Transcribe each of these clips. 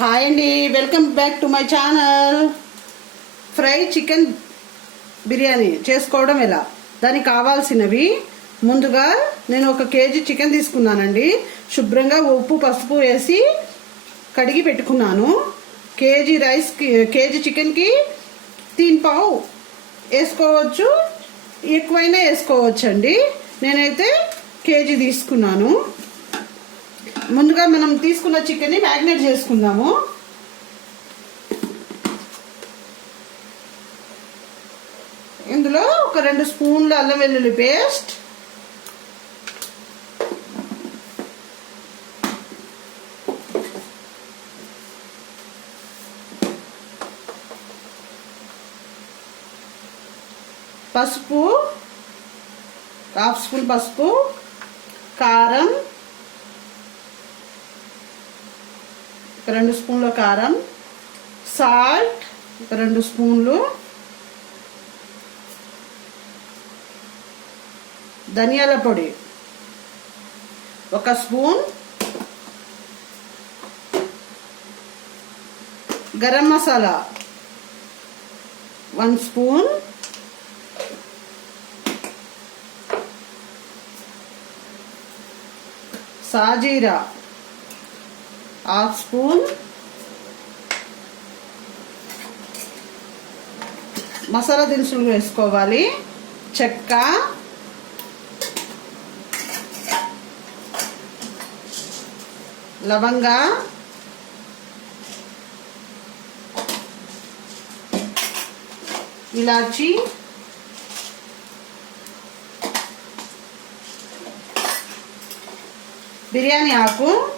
Hi అండి welcome back to my channel. Fry chicken biryani చేసుకోవడం ఎలా? దానికి కావాల్సినవి ముందుగా నేను ఒక కేజీ చికెన్ తీసుకున్నానండి. శుభ్రంగా ఉప్పు పసుపు వేసి కడిగి పెట్టుకున్నాను. కేజీ రైస్కి కేజీ చికెన్కి తీన్ పావు వేసుకోవచ్చు. ఎక్కువైనా వేసుకోవచ్చు అండి నేనైతే కేజీ తీసుకున్నాను. ముందుగా మనం తీసుకున్న చికెన్ని మ్యాగ్నేట్ చేసుకుందాము. ఇందులో ఒక రెండు స్పూన్ల అల్లం వెల్లుల్లి పేస్ట్. పసుపు హాఫ్ స్పూన్ పసుపు కారం రెండు స్పూన్ల కారం సాల్ట్ రెండు స్పూన్లు ధనియాల పొడి ఒక spoon garam masala one spoon సాజీరా. హాఫ్ స్పూన్ మసాలా దినుసులు వేసుకోవాలి. చెక్క. లవంగా. ఇలాచి. బిర్యానీ ఆకు.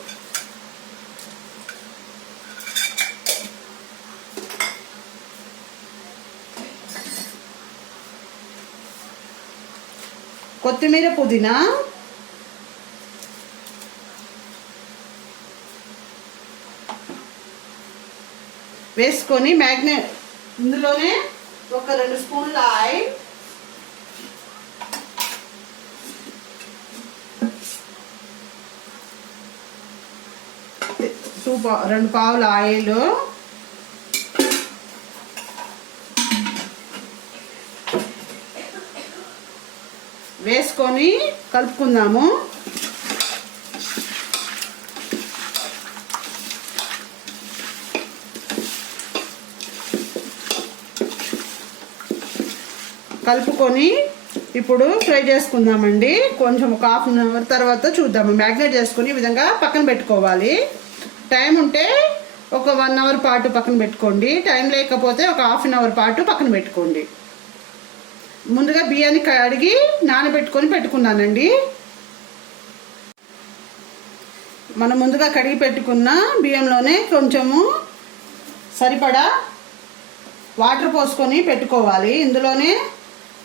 కొత్తిమీర పుదీనా. వేసుకొని మ్యాగ్నె ఇందులోనే ఒక రెండు స్పూన్ల ఆయిల్. టూ పా రెండు పావుల ఆయిల్. వేసుకొని కలుపుకుందాము. కలుపుకొని ఇప్పుడు ఫ్రై చేసుకుందామండి. కొంచెం ఒక హాఫ్ అన్ అవర్ తర్వాత చూద్దాము. మ్యాగ్నేట్ చేసుకొని ఈ విధంగా పక్కన పెట్టుకోవాలి. టైం ఉంటే ఒక వన్ అవర్ పాటు పక్కన పెట్టుకోండి. టైం లేకపోతే ఒక హాఫ్ అన్ అవర్ పాటు పక్కన పెట్టుకోండి. ముందుగా బియ్యాన్ని కడిగి నానబెట్టుకొని పెట్టుకున్నానండి. మనం ముందుగా కడిగి పెట్టుకున్న బియ్యంలోనే కొంచెము సరిపడా వాటర్ పోసుకొని పెట్టుకోవాలి. ఇందులోనే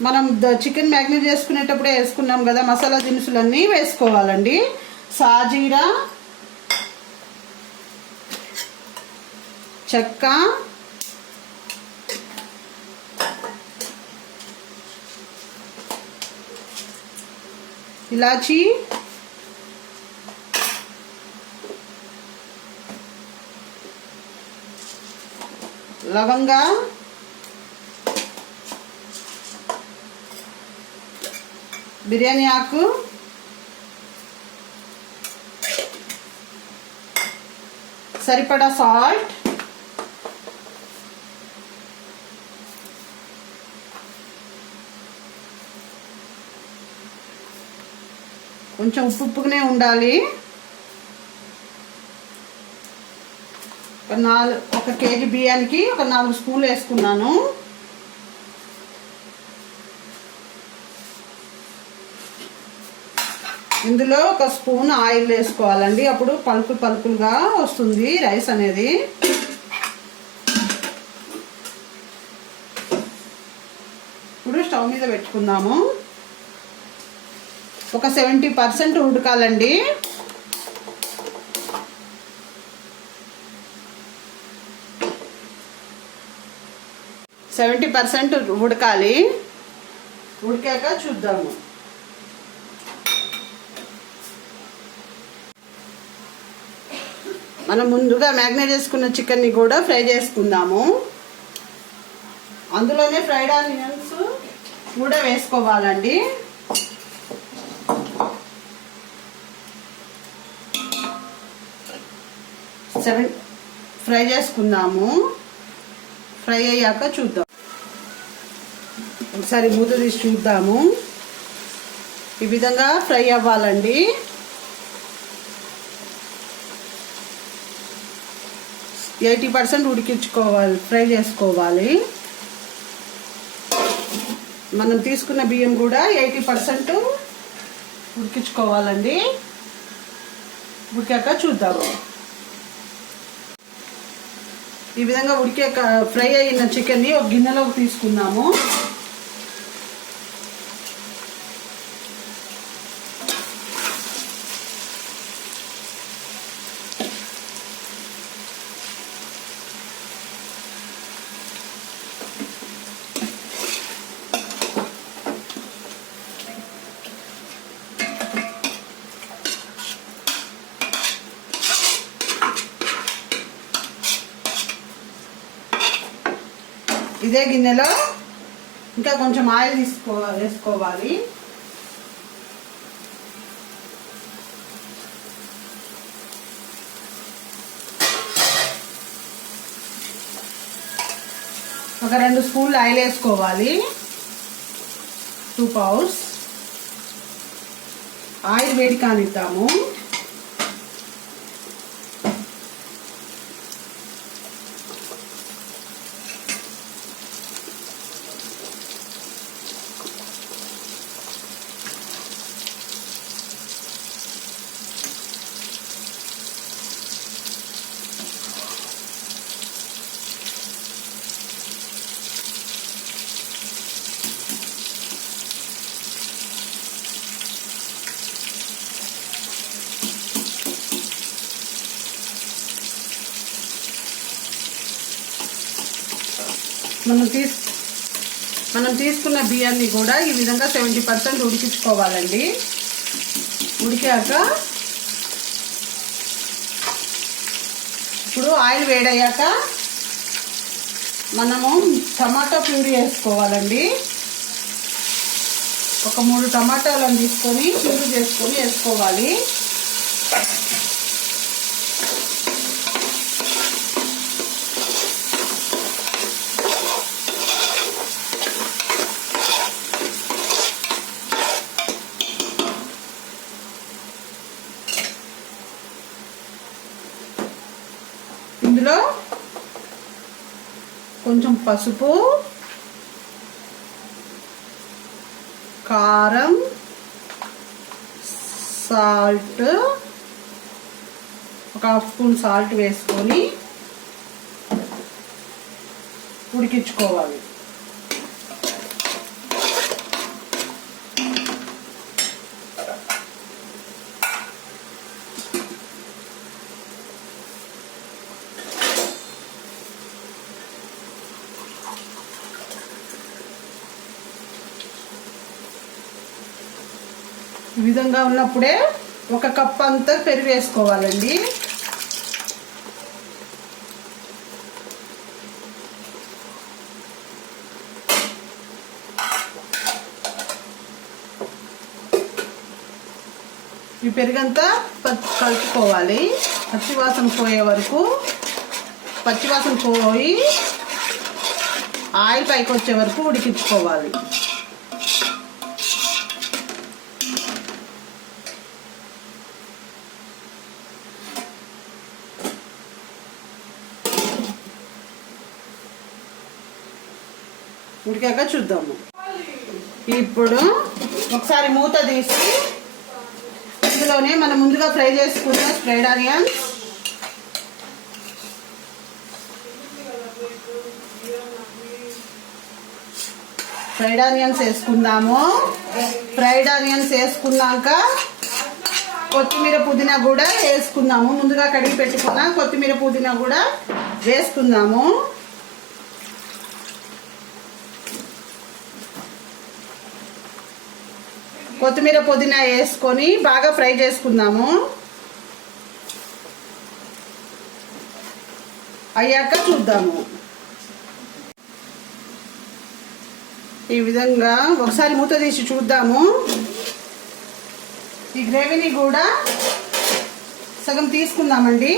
మనం చికెన్ మ్యాగ్నేట్ చేసుకునేటప్పుడే వేసుకున్నాం కదా మసాలా దినుసులన్నీ వేసుకోవాలండి. సాజీరా చెక్క ఇలాచి. లవంగా. బిర్యానీ ఆకు. సరిపడా సాల్ట్. కొంచెం ఉప్పు ఉప్పుగానే ఉండాలి. ఒక నాలుగు ఒక కేజీ బియ్యానికి ఒక నాలుగు స్పూన్లు వేసుకున్నాను. ఇందులో ఒక స్పూన్ ఆయిల్ వేసుకోవాలండి. అప్పుడు పలుకులు పలుకులుగా వస్తుంది రైస్ అనేది. ఇప్పుడు స్టవ్ మీద పెట్టుకుందాము. ఒక సెవెంటీ పర్సెంట్ ఉడకాలండి. సెవెంటీ పర్సెంట్ ఉడకాలి. ఉడికాక చూద్దాము. మనం ముందుగా మ్యాగ్నేట్ చేసుకున్న చికెన్ని కూడా ఫ్రై చేసుకుందాము. అందులోనే ఫ్రైడ్ ఆనియన్స్ కూడా వేసుకోవాలండి. సెవెన్ ఫ్రై చేసుకుందాము. ఫ్రై అయ్యాక చూద్దాం. ఒకసారి మూత తీసి చూద్దాము. ఈ విధంగా ఫ్రై అవ్వాలండి. ఎయిటీ పర్సెంట్ ఉడికించుకోవాలి ఫ్రై చేసుకోవాలి. మనం తీసుకున్న బియ్యం కూడా ఎయిటీ పర్సెంట్ ఉడికించుకోవాలండి. ఉడికాక చూద్దాము. ఈ విధంగా ఉడికే ఫ్రై అయిన చికెన్ని ఒక గిన్నెలోకి తీసుకున్నాము ఇదే గిన్నెలో ఇంకా కొంచెం ఆయిల్ తీసుకో వేసుకోవాలి. ఒక రెండు స్పూన్లు ఆయిల్ వేసుకోవాలి. టూ పౌల్స్. ఆయిల్ వేడి కానిద్దాము. మనం తీసు మనం తీసుకున్న బియ్యాన్ని కూడా ఈ విధంగా సెవెంటీ పర్సెంట్ ఉడికించుకోవాలండి. ఉడికాక ఇప్పుడు ఆయిల్ వేడయ్యాక మనము టమాటా ప్యూరీ వేసుకోవాలండి. ఒక మూడు టమాటాలను తీసుకొని ప్యూరీ చేసుకొని వేసుకోవాలి ఇందులో కొంచెం పసుపు కారం సాల్ట్ ఒక హాఫ్ స్పూన్ సాల్ట్ వేసుకొని ఉడికించుకోవాలి ఈ విధంగా ఉన్నప్పుడే ఒక కప్ అంతా పెరుగు వేసుకోవాలండి ఈ పెరుగంతా పచ్చి కలుపుకోవాలి. పచ్చివాసన పోయే వరకు పచ్చివాసన పోయి ఆయిల్ పైకి వచ్చే వరకు ఉడికించుకోవాలి. ఉడికాక చూద్దాము. ఇప్పుడు ఒకసారి మూత తీసి ఇందులోనే మనం ముందుగా ఫ్రై చేసుకున్న స్ప్రెడ్ ఆనియన్స్ ఫ్రైడ్ ఆనియన్స్ వేసుకుందాము. ఫ్రైడ్ ఆనియన్స్ వేసుకున్నాక కొత్తిమీర పుదీనా కూడా వేసుకుందాము. ముందుగా కడిగి పెట్టుకున్న కొత్తిమీర పుదీనా కూడా వేసుకుందాము. కొత్తిమీర పుదీనా వేసుకొని బాగా ఫ్రై చేసుకుందాము. అయ్యాక చూద్దాము. ఈ విధంగా ఒకసారి మూత తీసి చూద్దాము. ఈ గ్రేవీని కూడా సగం తీసుకుందామండి.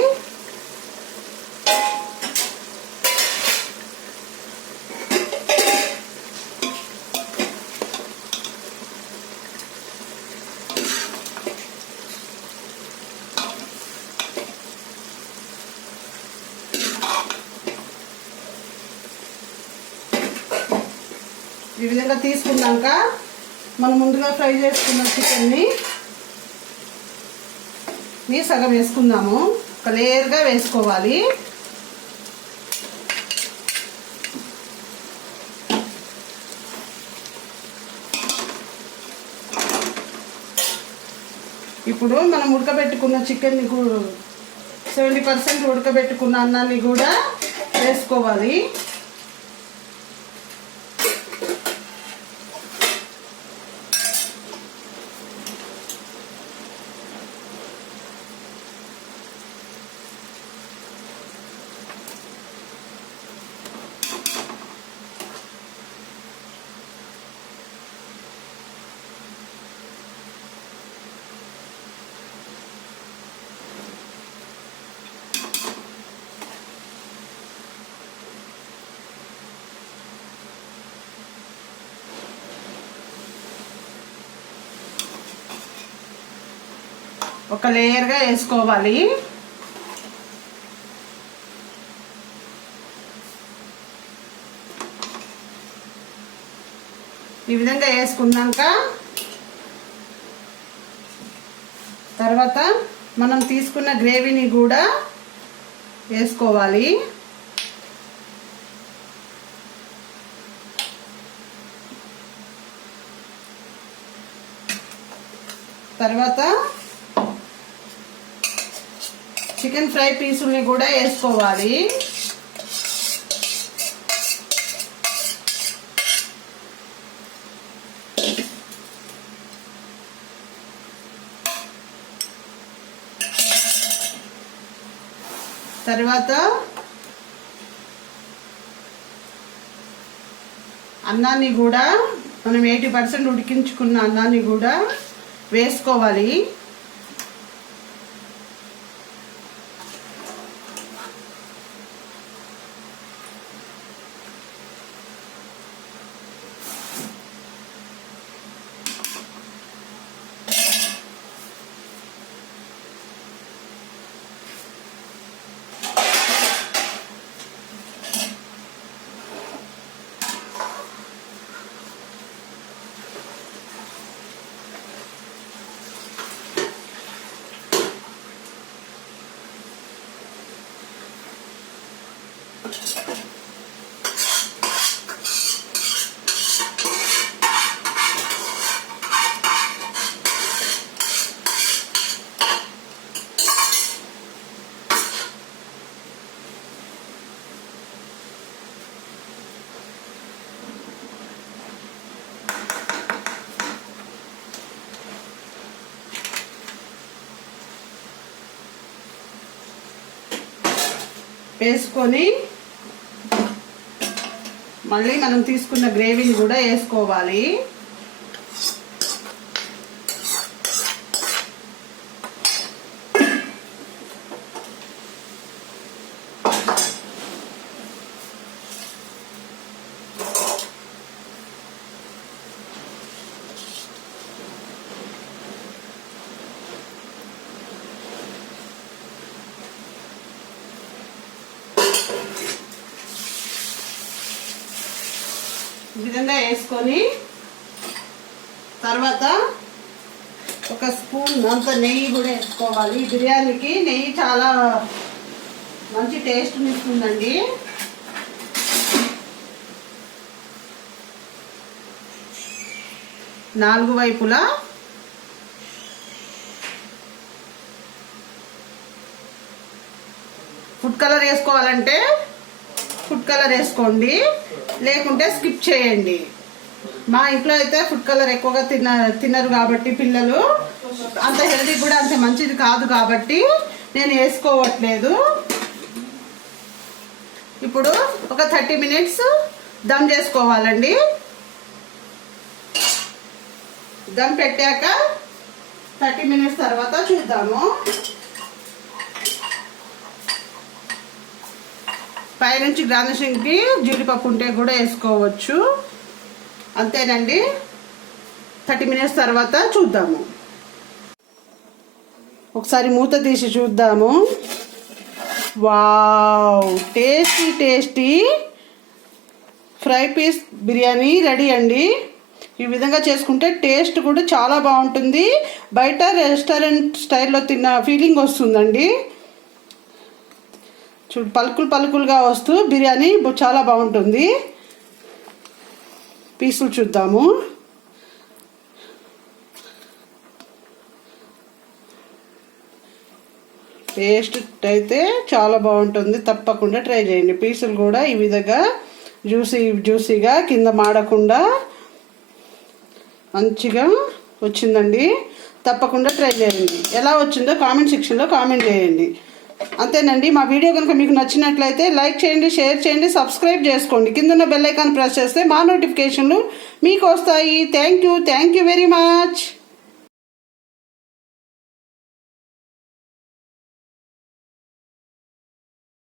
ఈ విధంగా తీసుకున్నాక మనం ముందుగా ఫ్రై చేసుకున్న చికెన్ని ని సగం వేసుకుందాము. ఒక లేయర్గా వేసుకోవాలి. ఇప్పుడు మనం ఉడకబెట్టుకున్న చికెన్ని కూడా సెవెంటీ పర్సెంట్ ఉడకబెట్టుకున్న అన్నాన్ని కూడా వేసుకోవాలి. ఒక లేయర్గా వేసుకోవాలి. ఈ విధంగా వేసుకున్నాక తర్వాత మనం తీసుకున్న గ్రేవీని కూడా వేసుకోవాలి. తర్వాత చికెన్ ఫ్రై పీసుల్ని కూడా వేసుకోవాలి. తర్వాత అన్నాన్ని కూడా మనం ఎయిటీ పర్సెంట్ ఉడికించుకున్న అన్నాన్ని కూడా వేసుకోవాలి. వేసుకొని మళ్ళీ మనం తీసుకున్న గ్రేవీని కూడా వేసుకోవాలి. విధంగా వేసుకొని తర్వాత ఒక స్పూన్ అంత నెయ్యి కూడా వేసుకోవాలి. బిర్యానీకి నెయ్యి చాలా మంచి టేస్ట్ ఇస్తుందండి నాలుగు వైపులా ఫుడ్ కలర్ వేసుకోవాలంటే ఫుడ్ కలర్ వేసుకోండి. లేకుంటే స్కిప్ చేయండి. మా ఇంట్లో అయితే ఫుడ్ కలర్ ఎక్కువగా తిన తినరు కాబట్టి పిల్లలు. అంత హెల్దీ కూడా అంత మంచిది కాదు కాబట్టి నేను వేసుకోవట్లేదు. ఇప్పుడు ఒక థర్టీ మినిట్స్ దమ్ చేసుకోవాలండి. దమ్ పెట్టాక థర్టీ మినిట్స్ తర్వాత చూద్దాము. పైనుంచి గార్నిషింగ్కి జీడిపప్పు ఉంటే కూడా వేసుకోవచ్చు. అంతేనండి. థర్టీ మినిట్స్ తర్వాత చూద్దాము. ఒకసారి మూత తీసి చూద్దాము. Wow! Tasty tasty fry piece biryani ready అండి. ఈ విధంగా చేసుకుంటే టేస్ట్ కూడా చాలా బాగుంటుంది. బయట రెస్టారెంట్ స్టైల్లో తిన్న ఫీలింగ్ వస్తుందండి. చూడు పలుకులు పలుకులుగా వస్తూ బిర్యానీ చాలా బాగుంటుంది. పీసులు చూద్దాము. టేస్ట్ అయితే చాలా బాగుంటుంది. తప్పకుండా ట్రై చేయండి. పీసులు కూడా ఈ విధంగా జ్యూసీ జ్యూసీగా కింద మాడకుండా మంచిగా వచ్చిందండి. తప్పకుండా ట్రై చేయండి. ఎలా వచ్చిందో కామెంట్ సెక్షన్లో కామెంట్ చేయండి. అంతేనండి. మా వీడియో కనుక మీకు నచ్చినట్లయితే లైక్ చేయండి షేర్ చేయండి సబ్స్క్రైబ్ చేసుకోండి. కిందన్న బెల్ ఐకాన్ ప్రెస్ చేస్తే మా నోటిఫికేషన్లు మీకు వస్తాయి. Thank you. Thank you very much.